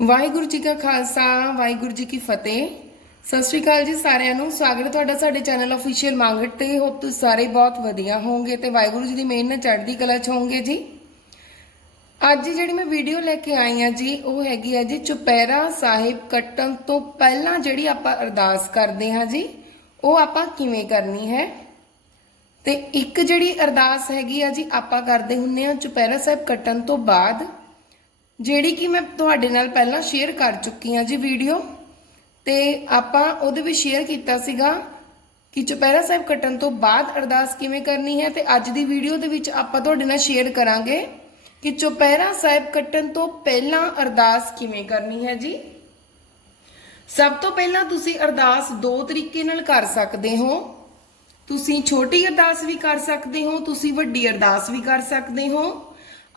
ਵਾਹਿਗੁਰੂ ਜੀ ਕਾ ਖਾਲਸਾ, ਵਾਹਿਗੁਰੂ ਜੀ ਕੀ ਫਤਿਹ। ਸਤਿ ਸ਼੍ਰੀ ਅਕਾਲ ਜੀ ਸਾਰਿਆਂ ਨੂੰ। ਸਵਾਗਤ ਹੈ ਤੁਹਾਡਾ ਸਾਡੇ ਚੈਨਲ ਅਫੀਸ਼ੀਅਲ ਮੰਗਟ ਤੇ। ਹੋਪ ਤੁਸੀਂ ਸਾਰੇ ਬਹੁਤ ਵਧੀਆ ਹੋਵੋਗੇ ਤੇ ਵਾਹਿਗੁਰੂ ਜੀ ਦੀ ਮਿਹਰ ਨਾਲ ਚੜ੍ਹਦੀ ਕਲਾ ਚ ਹੋਵੋਗੇ ਜੀ। ਅੱਜ ਜਿਹੜੀ ਮੈਂ ਵੀਡੀਓ ਲੈ ਕੇ ਆਈ ਆ ਜੀ, ਉਹ ਹੈਗੀ ਆ ਜੀ ਚੁਪਹਿਰਾ ਸਾਹਿਬ ਕੱਟਣ ਤੋਂ ਪਹਿਲਾਂ ਜਿਹੜੀ ਆਪਾਂ ਅਰਦਾਸ ਕਰਦੇ ਹਾਂ ਜੀ, ਉਹ ਆਪਾਂ ਕਿਵੇਂ ਕਰਨੀ ਹੈ? ਤੇ ਇੱਕ ਜਿਹੜੀ ਅਰਦਾਸ ਹੈਗੀ ਆ ਜੀ, ਆਪਾਂ ਕਰਦੇ ਹੁੰਨੇ ਆ ਚੁਪਹਿਰਾ ਸਾਹਿਬ ਕੱਟਣ ਤੋਂ ਬਾਅਦ ਜਿਹੜੀ ਕਿ ਮੈਂ ਤੁਹਾਡੇ ਨਾਲ ਪਹਿਲਾਂ ਸ਼ੇਅਰ ਕਰ ਚੁੱਕੀ ਹਾਂ ਜੀ ਵੀਡੀਓ ਤੇ ਆਪਾਂ ਉਹਦੇ ਵਿੱਚ ਸ਼ੇਅਰ ਕੀਤਾ ਸੀਗਾ ਕਿ ਚੁਪਹਿਰਾ ਸਾਹਿਬ ਕੱਟਣ ਤੋਂ ਬਾਅਦ ਅਰਦਾਸ ਕਿਵੇਂ ਕਰਨੀ ਹੈ ਤੇ ਅੱਜ ਦੀ ਵੀਡੀਓ ਦੇ ਵਿੱਚ ਆਪਾਂ ਤੁਹਾਡੇ ਨਾਲ ਸ਼ੇਅਰ ਕਰਾਂਗੇ ਕਿ ਚੁਪਹਿਰਾ ਸਾਹਿਬ ਕੱਟਣ ਤੋਂ ਪਹਿਲਾਂ ਅਰਦਾਸ ਕਿਵੇਂ ਕਰਨੀ ਹੈ ਜੀ। ਸਭ ਤੋਂ ਪਹਿਲਾਂ ਤੁਸੀਂ ਅਰਦਾਸ ਦੋ ਤਰੀਕੇ ਨਾਲ ਕਰ ਸਕਦੇ ਹੋ। ਤੁਸੀਂ ਛੋਟੀ ਅਰਦਾਸ ਵੀ ਕਰ ਸਕਦੇ ਹੋ, ਤੁਸੀਂ ਵੱਡੀ ਅਰਦਾਸ ਵੀ ਕਰ ਸਕਦੇ ਹੋ।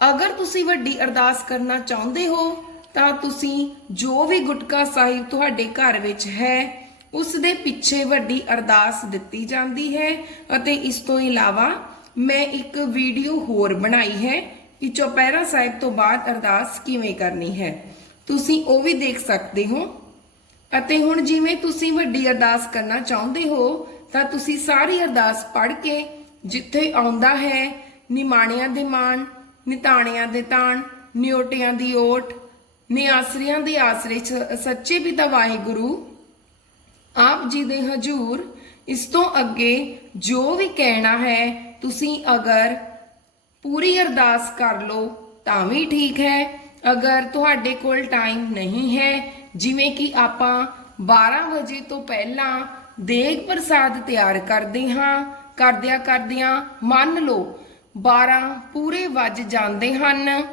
ਅਗਰ ਤੁਸੀਂ ਵੱਡੀ ਅਰਦਾਸ ਕਰਨਾ ਚਾਹੁੰਦੇ ਹੋ, ਤਾਂ ਤੁਸੀਂ ਜੋ ਵੀ ਗੁਟਕਾ ਸਾਹਿਬ ਤੁਹਾਡੇ ਘਰ ਵਿੱਚ ਹੈ ਉਸ ਦੇ ਪਿੱਛੇ ਵੱਡੀ ਅਰਦਾਸ ਦਿੱਤੀ ਜਾਂਦੀ ਹੈ ਅਤੇ ਇਸ ਤੋਂ ਇਲਾਵਾ ਮੈਂ ਇੱਕ ਵੀਡੀਓ ਹੋਰ ਬਣਾਈ ਹੈ ਕਿ ਚੌਪਹਿਰਾ ਸਾਹਿਬ ਤੋਂ ਬਾਅਦ ਅਰਦਾਸ ਕਿਵੇਂ ਕਰਨੀ ਹੈ। ਤੁਸੀਂ ਉਹ ਵੀ ਦੇਖ ਸਕਦੇ ਹੋ। ਅਤੇ ਹੁਣ ਜਿਵੇਂ ਤੁਸੀਂ ਵੱਡੀ ਅਰਦਾਸ ਕਰਨਾ ਚਾਹੁੰਦੇ ਹੋ, ਤਾਂ ਤੁਸੀਂ ਸਾਰੀ ਅਰਦਾਸ ਪੜ੍ਹ ਕੇ ਜਿੱਥੇ ਆਉਂਦਾ ਹੈ, ਨਿਮਾਣਿਆਂ ਦੇ ਮਾਣ ਨਿਤਾਣਿਆਂ ਦੇ ਤਾਣ ਨਿਓਟਿਆਂ ਦੀ ਓਟ ਨਿਆਸਰਿਆਂ ਦੇ ਆਸਰੇ ਸੱਚੇ ਪਿਤਾ ਵਾਹਿਗੁਰੂ। ਆਪ ਜੀ ਦੇ ਹਜੂਰ, ਇਸ ਤੋਂ ਅੱਗੇ ਜੋ ਵੀ ਕਹਿਣਾ ਹੈ, ਤੁਸੀਂ ਅਗਰ ਪੂਰੀ ਅਰਦਾਸ ਕਰ ਲਓ, ਤਾਂ ਵੀ ਠੀਕ ਹੈ। ਅਗਰ ਤੁਹਾਡੇ ਕੋਲ ਟਾਈਮ ਨਹੀਂ ਹੈ, ਜਿਵੇਂ ਕਿ ਆਪਾਂ 12 ਵਜੇ ਤੋਂ ਪਹਿਲਾਂ ਦੇਗ ਪ੍ਰਸਾਦ ਤਿਆਰ ਕਰਦੇ ਹਾਂ, ਕਰਦਿਆਂ ਕਰਦਿਆਂ ਮੰਨ ਲਓ 12 ਪੂਰੇ ਵੱਜ ਜਾਂਦੇ ਹਨ।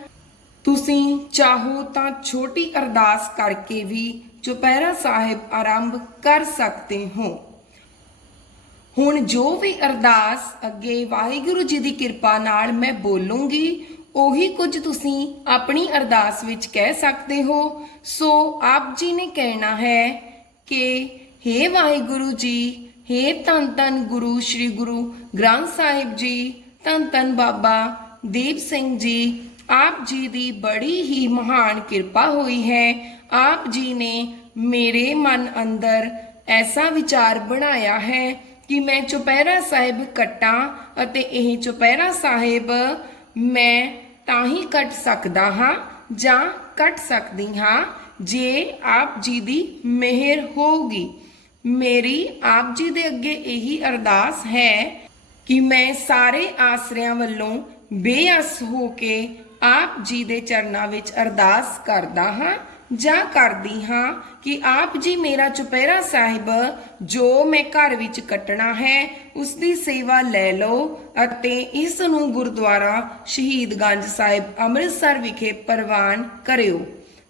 ਤੁਸੀਂ ਚਾਹੋ ਤਾਂ ਛੋਟੀ ਅਰਦਾਸ ਕਰਕੇ ਵੀ ਚੁਪਹਿਰਾ ਸਾਹਿਬ ਆਰੰਭ ਕਰ ਸਕਦੇ ਹੋ। ਹੁਣ ਜੋ ਵੀ ਅਰਦਾਸ ਅੱਗੇ ਵਾਹਿਗੁਰੂ ਜੀ ਦੀ ਕਿਰਪਾ ਨਾਲ ਮੈਂ ਬੋਲੂੰਗੀ, ਉਹੀ ਕੁਝ ਤੁਸੀਂ ਆਪਣੀ ਅਰਦਾਸ ਵਿੱਚ ਕਹਿ ਸਕਦੇ ਹੋ। ਸੋ ਆਪ ਜੀ ਨੇ ਕਹਿਣਾ ਹੈ ਕਿ हे ਵਾਹਿਗੁਰੂ ਜੀ हे ਧੰਨ ਧੰਨ ਗੁਰੂ, ਸ੍ਰੀ ਗੁਰੂ ਗ੍ਰੰਥ ਸਾਹਿਬ ਜੀ ਧੰਨ ਧੰਨ ਬਾਬਾ ਦੀਪ ਸਿੰਘ ਜੀ, ਆਪ ਜੀ ਦੀ ਬੜੀ ਹੀ ਮਹਾਨ ਕਿਰਪਾ ਹੋਈ ਹੈ। ਆਪ ਜੀ ਨੇ ਮੇਰੇ ਮਨ ਅੰਦਰ ਐਸਾ ਵਿਚਾਰ ਬਣਾਇਆ ਹੈ ਕਿ ਮੈਂ ਚੁਪਹਿਰਾ ਸਾਹਿਬ ਕੱਟਾਂ ਅਤੇ ਇਹ ਚੁਪਹਿਰਾ ਸਾਹਿਬ ਮੈਂ ਤਾਂ ਹੀ ਕੱਟ ਸਕਦਾ ਹਾਂ ਜਾਂ ਕੱਟ ਸਕਦੀ ਹਾਂ ਜੇ ਆਪ ਜੀ ਦੀ ਮਿਹਰ ਹੋਊਗੀ। ਮੇਰੀ ਆਪ ਜੀ ਦੇ ਅੱਗੇ ਇਹੀ ਅਰਦਾਸ ਹੈ ਕਿ ਮੈਂ ਸਾਰੇ ਆਸਰਿਆਂ ਵੱਲੋਂ ਬੇਅਸ ਹੋ ਕੇ ਆਪ ਜੀ ਦੇ ਚਰਨਾਂ ਵਿੱਚ ਅਰਦਾਸ ਕਰਦਾ ਹਾਂ, ਜਾਂ ਕਰਦੀ ਹਾਂ ਕਿ ਆਪ ਜੀ ਮੇਰਾ ਚੁਪਹਿਰਾ ਸਾਹਿਬ, ਜੋ ਮੈਂ ਘਰ ਵਿੱਚ ਕੱਟਣਾ ਹੈ, ਉਸ ਦੀ ਸੇਵਾ ਲੈ ਲਓ ਅਤੇ ਇਸ ਨੂੰ ਗੁਰਦੁਆਰਾ ਸ਼ਹੀਦਗੰਜ ਸਾਹਿਬ ਅੰਮ੍ਰਿਤਸਰ ਵਿਖੇ ਪ੍ਰਵਾਨ ਕਰਿਓ।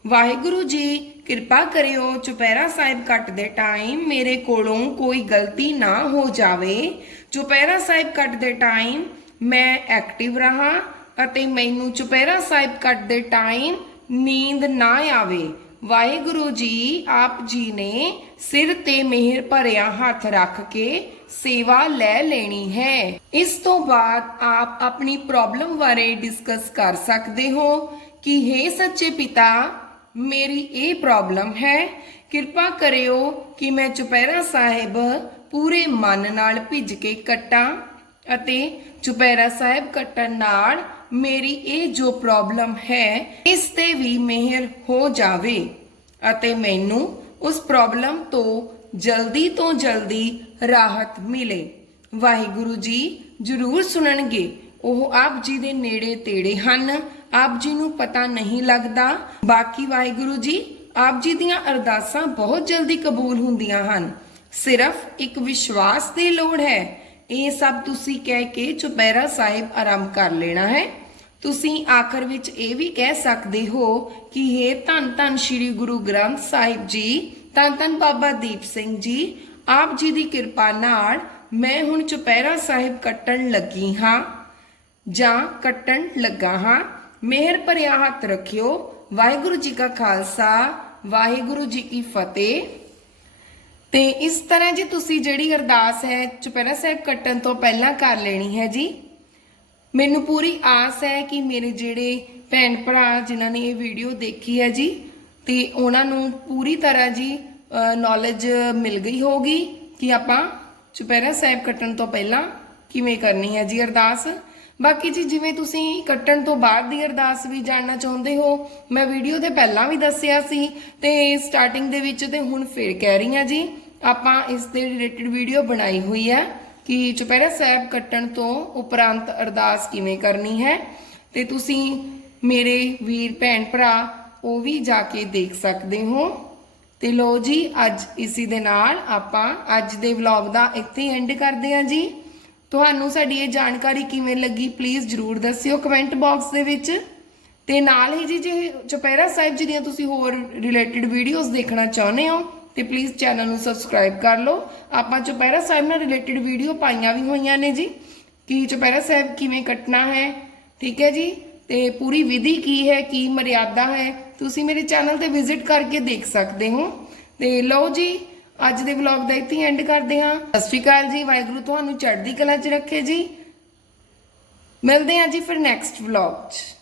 ਵਾਹਿਗੁਰੂ ਜੀ, ਕਿਰਪਾ ਕਰਿਓ ਚੁਪਹਿਰਾ ਸਾਹਿਬ ਕੱਟਦੇ ਟਾਈਮ ਮੇਰੇ ਕੋਲੋਂ ਕੋਈ ਗਲਤੀ ਨਾ ਹੋ ਜਾਵੇ। ਚੁਪਹਿਰਾ ਸਾਹਿਬ ਕੱਟਦੇ ਟਾਈਮ ਮੈਂ ਐਕਟਿਵ ਰਹਾ ਅਤੇ ਮੈਨੂੰ ਚੁਪਹਿਰਾ ਸਾਹਿਬ ਕੱਟਦੇ ਟਾਈਮ ਨੀਂਦ ਨਾ ਆਵੇ। ਵਾਹਿਗੁਰੂ ਜੀ, ਆਪ ਜੀ ਨੇ ਸਿਰ ਤੇ ਮਿਹਰ ਭਰਿਆ ਹੱਥ ਰੱਖ ਕੇ ਸੇਵਾ ਲੈ ਲੈਣੀ ਹੈ। ਇਸ ਤੋਂ ਬਾਅਦ ਆਪ ਆਪਣੀ ਪ੍ਰੋਬਲਮ ਬਾਰੇ ਡਿਸਕਸ ਕਰ ਸਕਦੇ ਹੋ ਕਿ हे ਸੱਚੇ ਪਿਤਾ ਮੇਰੀ ਇਹ ਪ੍ਰੋਬਲਮ ਹੈ। ਕਿਰਪਾ ਕਰਿਓ ਕਿ ਮੈਂ ਚੁਪਹਿਰਾ ਸਾਹਿਬ ਪੂਰੇ ਮਨ ਨਾਲ ਭਿੱਜ ਕੇ ਕੱਟਾਂ ਅਤੇ ਚੁਪਹਿਰਾ ਸਾਹਿਬ ਕੱਟਣ ਨਾਲ ਮੇਰੀ ਇਹ ਜੋ ਪ੍ਰੋਬਲਮ ਹੈ, ਇਸ ਤੇ ਵੀ ਮਿਹਰ ਹੋ ਜਾਵੇ ਅਤੇ ਮੈਨੂੰ ਉਸ ਪ੍ਰੋਬਲਮ ਤੋਂ ਜਲਦੀ ਤੋਂ ਜਲਦੀ ਰਾਹਤ ਮਿਲੇ। ਵਾਹਿਗੁਰੂ ਜੀ ਜ਼ਰੂਰ ਸੁਣਨਗੇ। ਉਹ ਆਪ ਜੀ ਦੇ ਨੇੜੇ ਤੇੜੇ ਹਨ। ਆਪ ਜੀ ਨੂੰ ਪਤਾ ਨਹੀਂ ਲੱਗਦਾ। ਬਾਕੀ ਵਾਹਿਗੁਰੂ ਜੀ, ਆਪ ਜੀ ਦੀਆਂ ਅਰਦਾਸਾਂ ਬਹੁਤ ਜਲਦੀ ਕਬੂਲ ਹੁੰਦੀਆਂ ਹਨ। ਸਿਰਫ ਇੱਕ ਵਿਸ਼ਵਾਸ ਦੀ ਲੋੜ ਹੈ। ਇਹ ਸਭ ਤੁਸੀਂ ਕਹਿ ਕੇ ਚੁਪਹਿਰਾ ਸਾਹਿਬ ਆਰੰਭ ਕਰ ਲੈਣਾ ਹੈ। ਤੁਸੀਂ ਆਖਰ ਵਿੱਚ ਇਹ ਵੀ ਕਹਿ ਸਕਦੇ ਹੋ ਕਿ ਇਹ ਧੰਨ ਧੰਨ ਸ੍ਰੀ ਗੁਰੂ ਗ੍ਰੰਥ ਸਾਹਿਬ ਜੀ, ਧੰਨ ਧੰਨ ਬਾਬਾ ਦੀਪ ਸਿੰਘ ਜੀ, ਆਪ ਜੀ ਦੀ ਕਿਰਪਾ ਨਾਲ ਮੈਂ ਹੁਣ ਚੁਪਹਿਰਾ ਸਾਹਿਬ ਕੱਟਣ ਲੱਗੀ ਹਾਂ। ਜਾਂ ਕੱਟਣ ਲੱਗਾ ਹਾਂ, ਮਿਹਰ ਭਰਿਆ ਹੱਥ ਰੱਖਿਓ। ਵਾਹਿਗੁਰੂ ਜੀ ਕਾ ਖਾਲਸਾ, ਵਾਹਿਗੁਰੂ ਜੀ ਕੀ ਫਤਿਹ। ਤੇ ਇਸ ਤਰ੍ਹਾਂ ਜੀ ਤੁਸੀਂ ਜਿਹੜੀ ਅਰਦਾਸ ਹੈ, ਚੁਪਹਿਰਾ ਸਾਹਿਬ ਕੱਟਣ ਤੋਂ ਪਹਿਲਾਂ ਕਰ ਲੈਣੀ ਹੈ ਜੀ। ਮੈਨੂੰ ਪੂਰੀ ਆਸ ਹੈ ਕਿ ਮੇਰੇ ਜਿਹੜੇ ਭੈਣ ਭਰਾ ਜਿਨ੍ਹਾਂ ਨੇ ਇਹ ਵੀਡੀਓ ਦੇਖੀ ਹੈ ਜੀ, ਤੇ ਉਹਨਾਂ ਨੂੰ ਪੂਰੀ ਤਰ੍ਹਾਂ ਜੀ ਨੌਲੇਜ ਮਿਲ ਗਈ ਹੋਗੀ ਕਿ ਆਪਾਂ ਚੁਪਹਿਰਾ ਸਾਹਿਬ ਕੱਟਣ ਤੋਂ ਪਹਿਲਾਂ ਕਿਵੇਂ ਕਰਨੀ ਹੈ ਜੀ ਅਰਦਾਸ। ਬਾਕੀ ਜੀ, ਜਿਵੇਂ ਤੁਸੀਂ ਕੱਟਣ ਤੋਂ ਬਾਅਦ ਦੀ ਅਰਦਾਸ ਵੀ ਜਾਣਨਾ ਚਾਹੁੰਦੇ ਹੋ, ਮੈਂ ਵੀਡੀਓ ਦੇ ਪਹਿਲਾਂ ਵੀ ਦੱਸਿਆ ਸੀ, ਤੇ ਸਟਾਰਟਿੰਗ ਦੇ ਵਿੱਚ ਤੇ ਹੁਣ ਫੇਰ ਕਹਿ ਰਹੀ ਹਾਂ ਜੀ, ਆਪਾਂ ਇਸ ਦੇ ਰਿਲੇਟਡ ਵੀਡੀਓ ਬਣਾਈ ਹੋਈ ਹੈ ਕਿ ਚੁਪਹਿਰਾ ਸਾਹਿਬ ਕੱਟਣ ਤੋਂ ਉਪਰੰਤ ਅਰਦਾਸ ਕਿਵੇਂ ਕਰਨੀ ਹੈ, ਤੇ ਤੁਸੀਂ ਮੇਰੇ ਵੀਰ ਭੈਣ ਭਰਾ ਉਹ ਵੀ ਜਾ ਕੇ ਦੇਖ ਸਕਦੇ ਹੋ। ਤੇ ਲੋ ਜੀ, ਅੱਜ ਇਸੀ ਦੇ ਨਾਲ ਆਪਾਂ ਅੱਜ ਦੇ ਵਲੌਗ ਦਾ ਇੱਥੇ ਐਂਡ ਕਰਦੇ ਹਾਂ ਜੀ। ਤੁਹਾਨੂੰ ਸਾਡੀ ਇਹ ਜਾਣਕਾਰੀ ਕਿਵੇਂ ਲੱਗੀ ਪਲੀਜ਼ ਜਰੂਰ ਦੱਸਿਓ ਕਮੈਂਟ ਬਾਕਸ ਦੇ ਵਿੱਚ। ਤੇ ਨਾਲ ਹੀ ਜੀ, ਜੇ ਚੁਪਹਿਰਾ ਸਾਹਿਬ ਜੀ ਦੀਆਂ ਤੁਸੀਂ ਹੋਰ ਰਿਲੇਟਡ ਵੀਡੀਓਜ਼ ਦੇਖਣਾ ਚਾਹੁੰਦੇ ਹੋ, ਤੇ ਪਲੀਜ਼ ਚੈਨਲ ਨੂੰ ਸਬਸਕ੍ਰਾਈਬ ਕਰ ਲਓ। ਆਪਾਂ ਚੁਪਹਿਰਾ ਸਾਹਿਬ ਨਾਲ ਰਿਲੇਟਡ ਵੀਡੀਓ ਪਾਈਆਂ ਵੀ ਹੋਈਆਂ ਨੇ ਜੀ। ਕਿ ਚੁਪਹਿਰਾ ਸਾਹਿਬ ਕਿਵੇਂ ਕੱਟਣਾ ਹੈ, ਠੀਕ ਹੈ ਜੀ? ਤੇ ਪੂਰੀ ਵਿਧੀ ਕੀ ਹੈ, ਕੀ ਮਰਿਆਦਾ ਹੈ, ਤੁਸੀਂ ਮੇਰੇ ਚੈਨਲ ਤੇ ਵਿਜ਼ਿਟ ਕਰਕੇ ਦੇਖ ਸਕਦੇ ਹੋ। ਤੇ ਲਓ ਜੀ ਅੱਜ ਦੇ ਵਲੌਗ ਦਾ ਇੱਥੇ ਐਂਡ ਕਰਦੇ ਹਾਂ। ਸਤਿ ਸ਼੍ਰੀ ਅਕਾਲ ਜੀ, ਵਾਹਿਗੁਰੂ ਤੁਹਾਨੂੰ ਚੜ੍ਹਦੀ ਕਲਾ 'ਚ ਰੱਖੇ ਜੀ। ਮਿਲਦੇ ਹਾਂ ਜੀ ਫਿਰ ਨੈਕਸਟ ਵਲੌਗ 'ਚ।